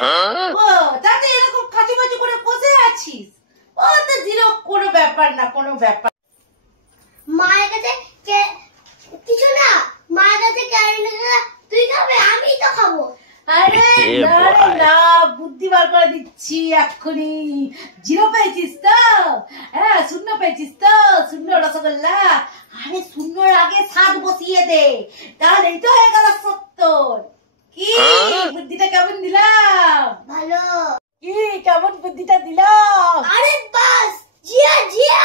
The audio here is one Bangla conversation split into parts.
ও তাতে এরকম কাচুমাচু করে বসে আছিস? ও তো জিরো, কোনো ব্যাপার না, কোনো ব্যাপার। মায়ের কাছে কিছু না, মায়ের কাছে তুই খাবে, আমি তো খাবো। আরে না রে না, বুদ্ধি বার করে দিচ্ছি এক্ষুনি। জিরো পেয়েছিস তো? হ্যাঁ, শূন্য পেয়েছিস তো? শূন্য রসগোল্লা। আরে শূন্যর আগে 7 বসিয়ে দে, তাহলেই তো হয়ে গেল 70। কি বুদ্ধিটা কেমন দিলাম? ভালো। কি কেমন বুদ্ধিটা দিলাম? আরে বাস, জিয়া জিয়া।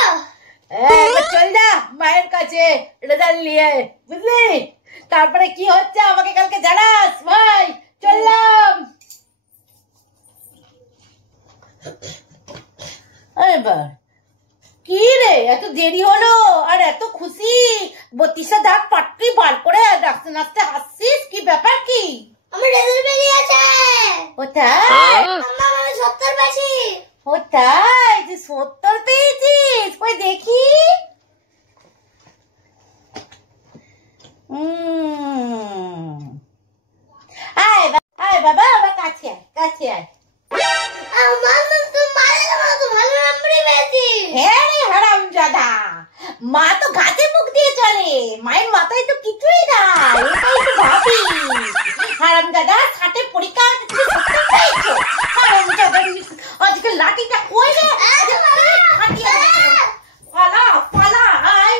চল না মায়ের কাছে রেজাল্ট নিয়ে, বুঝলি? তারপরে কি হচ্ছে আমাকে কালকে জানাস ভাই। চললাম। কি রে, এত দেরি হলো আর এত খুশি? 32 দাঁত পাট্টি বার করে নাচতে নাচতে হাসছিস, কি ব্যাপার? কি আমার রেজাল্ট বেরিয়েছে। কোথায়? আম্মা, আমি 70 পেয়েছি। কোথায় তুই 70 পেয়েছিস? কই দেখি। আয় বাবা, আমার কাছে আয়, কাছে আয়। হ্যাঁ রে হারামজাদা, মা তো ঘাতে মুখ দিয়ে চলে, মায়ের মাথায় তো কিছুই না, এটাই তো ভাবি। হারামজাদা, 60 পরীক্ষা তুমি 70 পেয়েছো। হারামজাদা, আজকে লাঠিটা কই রে? পালা পালা, আয়।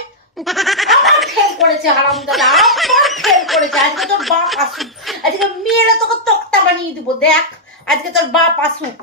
আমার ফেল করেছে হারামজাদা, আমার ফেল করেছে। আজকে তোর বাপ আসুক, আজকে মেয়েরা তোকে তক্তা বানিয়ে দিব। দেখ, আজকে তোর বাপ আসুক।